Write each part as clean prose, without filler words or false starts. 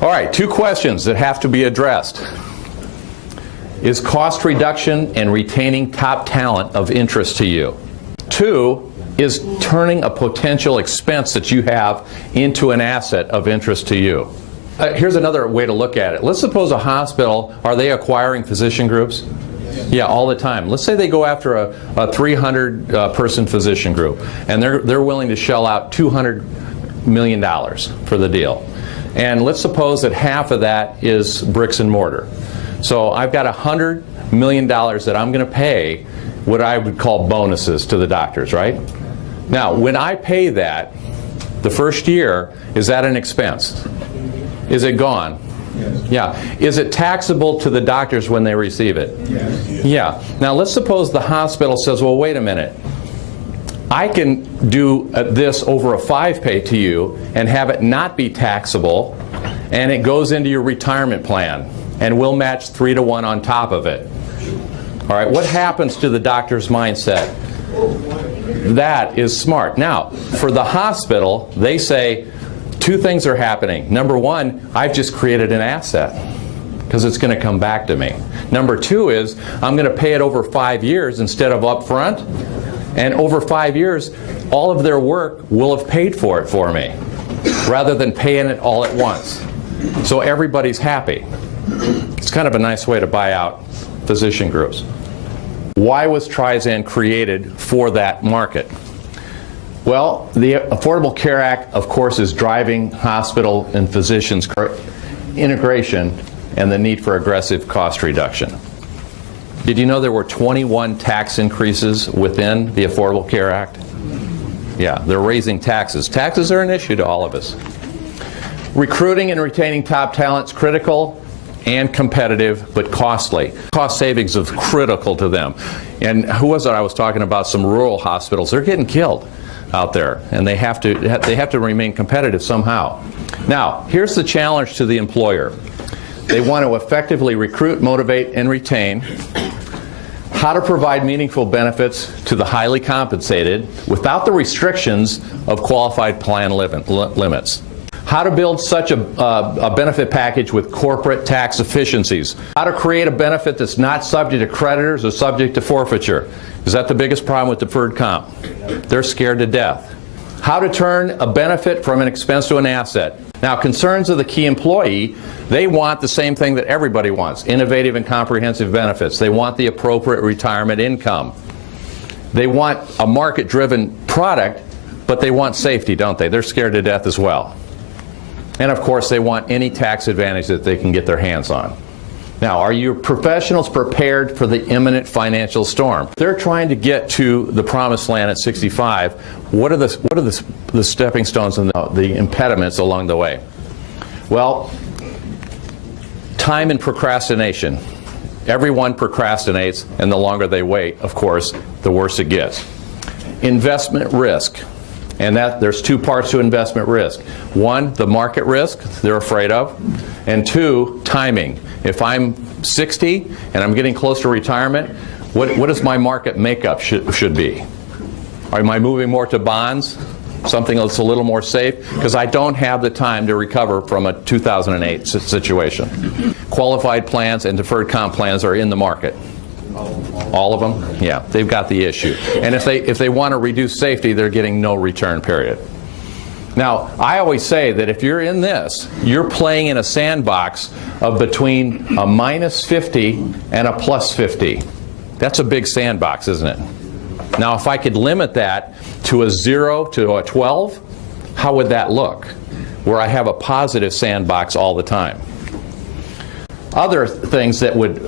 All right, two questions that have to be addressed. Is cost reduction and retaining top talent of interest to you? Two, is turning a potential expense that you have into an asset of interest to you? Here's another way to look at it. Let's suppose a hospital, are they acquiring physician groups? Yeah, all the time. Let's say they go after a 300 person physician group, and they're willing to shell out $200 million for the deal. And let's suppose that half of that is bricks and mortar. So I've got $100 million that I'm going to pay what I would call bonuses to the doctors, right? Now, when I pay that, the first year, is that an expense? Is it gone? Yes. Yeah. Is it taxable to the doctors when they receive it? Yes. Yeah. Now, let's suppose the hospital says, well, wait a minute. I can do this over a 5-pay to you and have it not be taxable, and it goes into your retirement plan, and we'll match 3 to 1 on top of it. All right, what happens to the doctor's mindset? That is smart. Now, for the hospital, they say two things are happening. Number one, I've just created an asset because it's going to come back to me. Number two is I'm going to pay it over 5 years instead of up front. And over 5 years, all of their work will have paid for it for me, rather than paying it all at once. So everybody's happy. It's kind of a nice way to buy out physician groups. Why was Trizan created for that market? Well, the Affordable Care Act, of course, is driving hospital and physicians integration and the need for aggressive cost reduction. Did you know there were 21 tax increases within the Affordable Care Act? Yeah, they're raising taxes. Taxes are an issue to all of us. Recruiting and retaining top talent is critical and competitive, but costly. Cost savings is critical to them. And who was it I was talking about? Some rural hospitals. They're getting killed out there, and they have to remain competitive somehow. Now, here's the challenge to the employer. They want to effectively recruit, motivate, and retain. How to provide meaningful benefits to the highly compensated without the restrictions of qualified plan limits. How to build such a benefit package with corporate tax efficiencies. How to create a benefit that's not subject to creditors or subject to forfeiture. Is that the biggest problem with deferred comp? They're scared to death. How to turn a benefit from an expense to an asset. Now, concerns of the key employee, they want the same thing that everybody wants, innovative and comprehensive benefits. They want the appropriate retirement income. They want a market-driven product, but they want safety, don't they? They're scared to death as well. And of course, they want any tax advantage that they can get their hands on. Now, are your professionals prepared for the imminent financial storm? They're trying to get to the promised land at 65. What are the stepping stones and the impediments along the way? Well, time and procrastination. Everyone procrastinates, and the longer they wait, of course, the worse it gets. Investment risk. And there's two parts to investment risk. One, the market risk they're afraid of. And two, timing. If I'm 60 and I'm getting close to retirement, what does my market makeup should be? Am I moving more to bonds? Something that's a little more safe? Because I don't have the time to recover from a 2008 situation. Qualified plans and deferred comp plans are in the market. All of them? Yeah, they've got the issue. And if they want to reduce safety, they're getting no return period. Now, I always say that if you're in this, you're playing in a sandbox of between a minus 50 and a plus 50. That's a big sandbox, isn't it? Now, if I could limit that to a 0 to a 12, how would that look? Where I have a positive sandbox all the time. Other things that would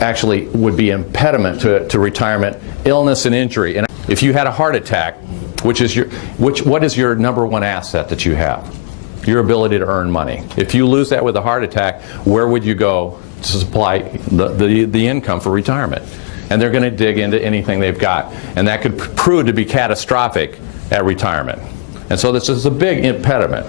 actually would be impediment to retirement: illness and injury. And if you had a heart attack, what is your number one asset that you have? Your ability to earn money. If you lose that with a heart attack, where would you go to supply the income for retirement? And they're going to dig into anything they've got, and that could prove to be catastrophic at retirement. And so this is a big impediment.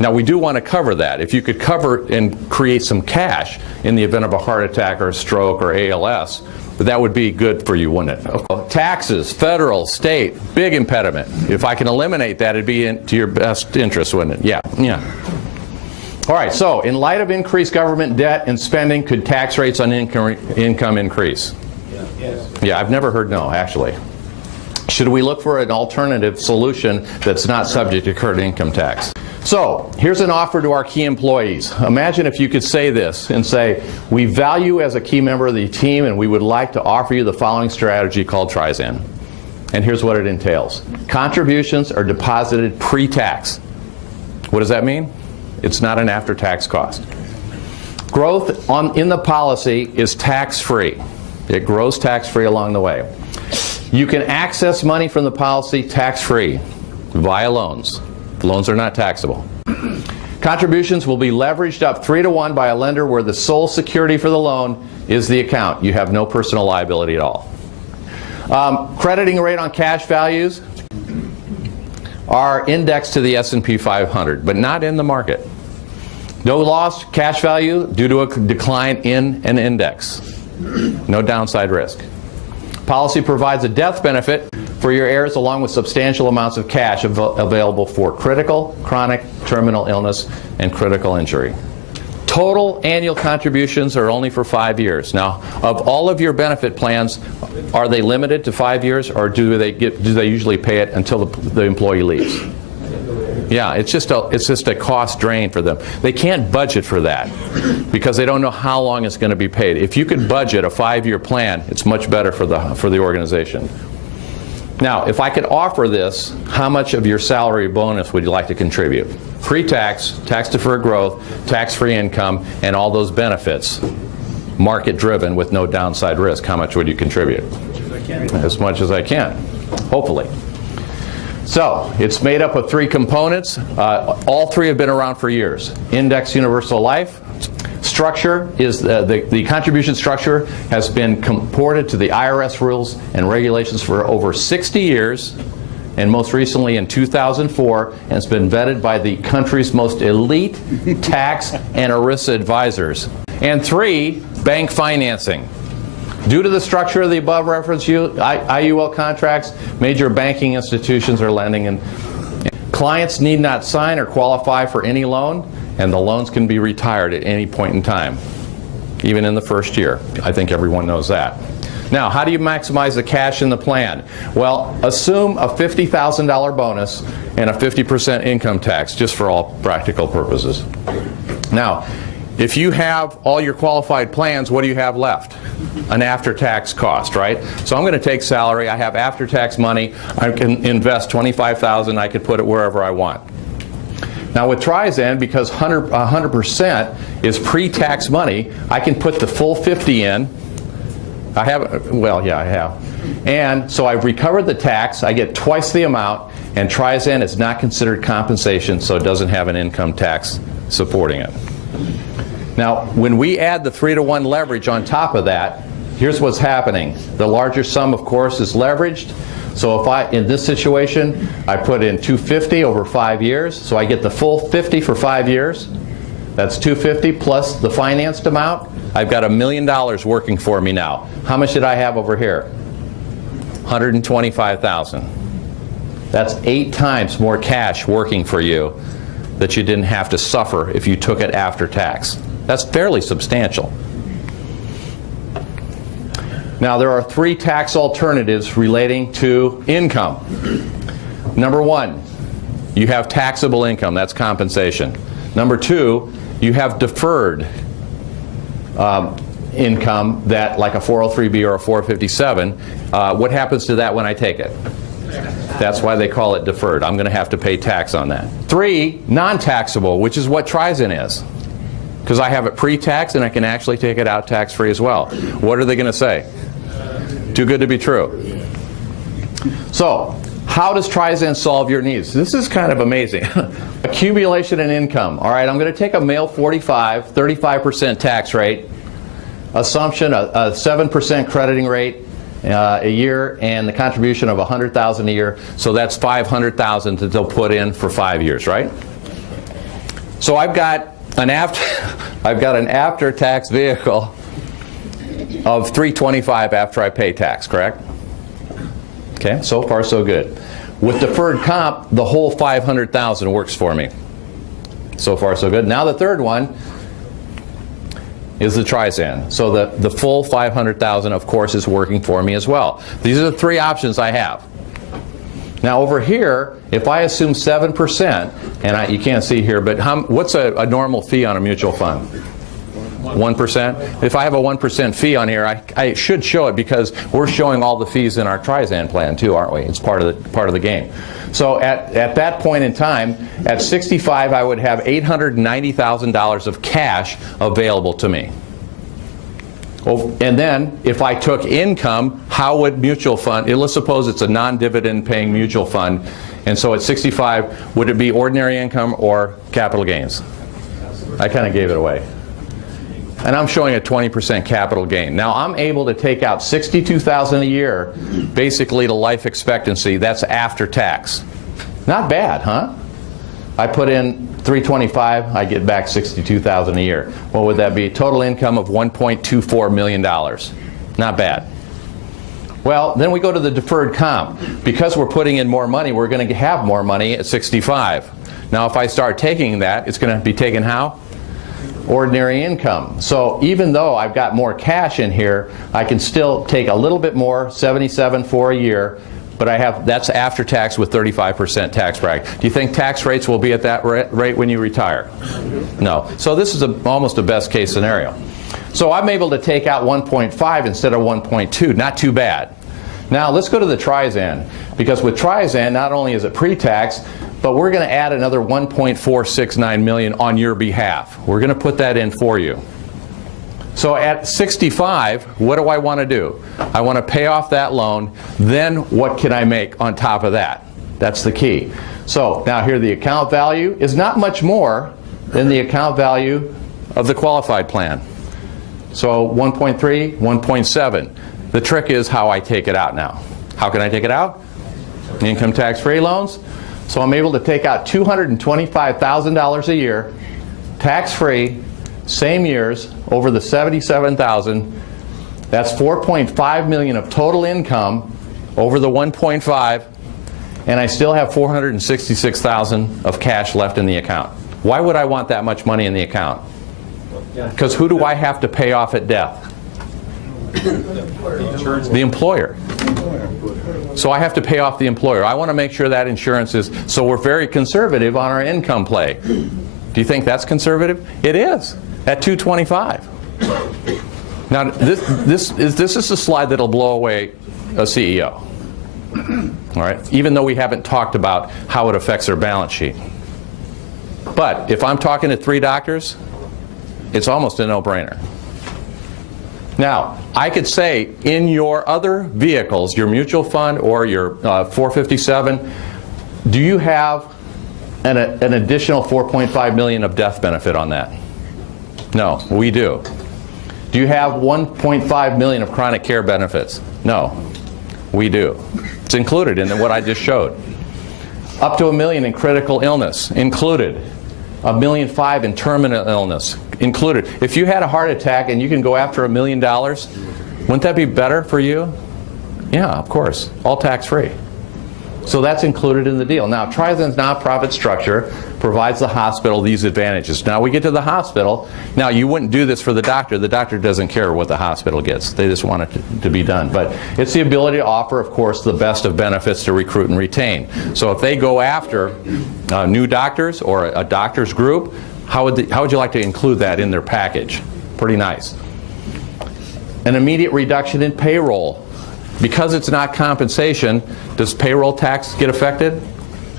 Now, we do want to cover that. If you could cover and create some cash in the event of a heart attack or a stroke or ALS, that would be good for you, wouldn't it? Taxes, federal, state, big impediment. If I can eliminate that, it'd be to your best interest, wouldn't it? Yeah. All right, so in light of increased government debt and spending, could tax rates on income increase? Yes. Yeah, I've never heard no, actually. Should we look for an alternative solution that's not subject to current income tax? So, here's an offer to our key employees. Imagine if you could say this and say, we value you as a key member of the team and we would like to offer you the following strategy called Trizen. And here's what it entails. Contributions are deposited pre-tax. What does that mean? It's not an after-tax cost. Growth in the policy is tax-free. It grows tax-free along the way. You can access money from the policy tax-free via loans. Loans are not taxable. Contributions will be leveraged up 3-to-1 by a lender where the sole security for the loan is the account. You have no personal liability at all. Crediting rate on cash values are indexed to the S&P 500, but not in the market. No lost cash value due to a decline in an index. No downside risk. Policy provides a death benefit for your heirs along with substantial amounts of cash available for critical, chronic, terminal illness, and critical injury. Total annual contributions are only for 5 years. Now, of all of your benefit plans, are they limited to 5 years, or do they usually pay it until the employee leaves? Yeah, it's just a cost drain for them. They can't budget for that because they don't know how long it's going to be paid. If you could budget a 5-year plan, it's much better for the organization. Now, if I could offer this, how much of your salary bonus would you like to contribute? Pre-tax, tax-deferred growth, tax-free income, and all those benefits, market-driven with no downside risk. How much would you contribute? As much as I can, hopefully. So, it's made up of 3 components. All 3 have been around for years. Index Universal Life. Structure is the contribution structure has been comported to the IRS rules and regulations for over 60 years, and most recently in 2004, and it's been vetted by the country's most elite tax and ERISA advisors. And 3, bank financing. Due to the structure of the above referenced IUL contracts, major banking institutions are lending, and clients need not sign or qualify for any loan, and the loans can be retired at any point in time, even in the first year. I think everyone knows that. Now, how do you maximize the cash in the plan? Well, assume a $50,000 bonus and a 50% income tax, just for all practical purposes. Now, if you have all your qualified plans, what do you have left? An after-tax cost, right? So I'm going to take salary, I have after-tax money, I can invest $25,000, I could put it wherever I want. Now with Trizen, because 100% is pre-tax money, I can put the full 50 in. I have, well, yeah, I have. And so I've recovered the tax, I get twice the amount, and Trizen is not considered compensation, so it doesn't have an income tax supporting it. Now, when we add the 3-to-1 leverage on top of that, here's what's happening. The larger sum, of course, is leveraged. So if in this situation, I put in $250 over 5 years, so I get the full 50 for 5 years. That's $250 plus the financed amount. I've got $1 million working for me now. How much did I have over here? $125,000. That's 8 times more cash working for you that you didn't have to suffer if you took it after tax. That's fairly substantial. Now, there are 3 tax alternatives relating to income. Number 1, you have taxable income. That's compensation. Number 2, you have deferred income that, like a 403B or a 457, what happens to that when I take it? That's why they call it deferred. I'm going to have to pay tax on that. 3, non-taxable, which is what Trizen is. Because I have it pre-tax and I can actually take it out tax-free as well. What are they going to say? Too good to be true. So, how does Trizen solve your needs? This is kind of amazing. Accumulation and income. All right, I'm going to take a male 45, 35% tax rate, assumption a 7% crediting rate a year, and the contribution of $100,000 a year. So that's $500,000 that they'll put in for 5 years, right? So I've got an after-tax vehicle of $325 after I pay tax, correct? Okay, so far so good. With deferred comp, the whole $500,000 works for me. So far, so good. Now the third one is the Trizan. So the full $500,000, of course, is working for me as well. These are the three options I have. Now over here, if I assume 7%, and you can't see here, but what's a normal fee on a mutual fund? 1%? If I have a 1% fee on here, I should show it because we're showing all the fees in our Trizan plan too, aren't we? It's part of the game. So at that point in time, at 65, I would have $890,000 of cash available to me. And then, if I took income, how would mutual fund, let's suppose it's a non-dividend paying mutual fund, and so at 65, would it be ordinary income or capital gains? I kind of gave it away. And I'm showing a 20% capital gain. Now I'm able to take out $62,000 a year, basically to life expectancy. That's after tax. Not bad, huh? I put in $325, I get back $62,000 a year. What would that be? Total income of $1.24 million. Not bad. Well, then we go to the deferred comp. Because we're putting in more money, we're going to have more money at 65. Now if I start taking that, it's going to be taken how? Ordinary income. So even though I've got more cash in here, I can still take a little bit more, 77 for a year, but that's after tax with 35% tax bracket. Do you think tax rates will be at that rate when you retire? No. So this is almost a best case scenario. So I'm able to take out 1.5 instead of 1.2. Not too bad. Now let's go to the Trizan, because with Trizan not only is it pre-tax, but we're going to add another $1.469 million on your behalf. We're going to put that in for you. So at 65, what do I want to do? I want to pay off that loan. Then what can I make on top of that? That's the key. So now here the account value is not much more than the account value of the qualified plan. So 1.3, 1.7. The trick is how I take it out now. How can I take it out? Income tax-free loans. So I'm able to take out $225,000 a year, tax-free, same years, over the $77,000. That's $4.5 million of total income over the 1.5, and I still have $466,000 of cash left in the account. Why would I want that much money in the account? Because who do I have to pay off at death? The employer. So I have to pay off the employer. I want to make sure that insurance is, so we're very conservative on our income play. Do you think that's conservative? It is, at $225. Now this is a slide that'll blow away a CEO. All right, even though we haven't talked about how it affects their balance sheet. But if I'm talking to 3 doctors, it's almost a no-brainer. Now, I could say in your other vehicles, your mutual fund or your 457, do you have an additional $4.5 million of death benefit on that? No, we do. Do you have $1.5 million of chronic care benefits? No, we do. It's included in what I just showed. Up to $1 million in critical illness, included. $1.5 million in terminal illness, included. If you had a heart attack and you can go after $1 million, wouldn't that be better for you? Yeah, of course. All tax-free. So that's included in the deal. Now, Trizan's nonprofit structure provides the hospital these advantages. Now we get to the hospital. Now you wouldn't do this for the doctor. The doctor doesn't care what the hospital gets. They just want it to be done. But it's the ability to offer, of course, the best of benefits to recruit and retain. So if they go after new doctors or a doctor's group, how would you like to include that in their package? Pretty nice. An immediate reduction in payroll. Because it's not compensation, does payroll tax get affected?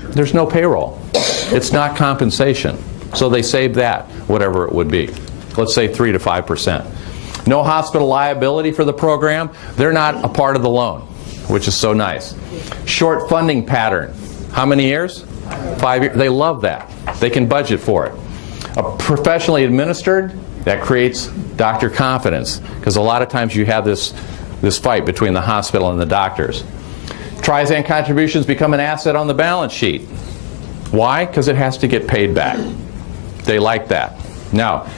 There's no payroll. It's not compensation. So they save that, whatever it would be. Let's say 3 to 5%. No hospital liability for the program. They're not a part of the loan, which is so nice. Short funding pattern. How many years? 5 years. They love that. They can budget for it. Professionally administered, that creates doctor confidence. Because a lot of times you have this fight between the hospital and the doctors. Trizan contributions become an asset on the balance sheet. Why? Because it has to get paid back. They like that. Now,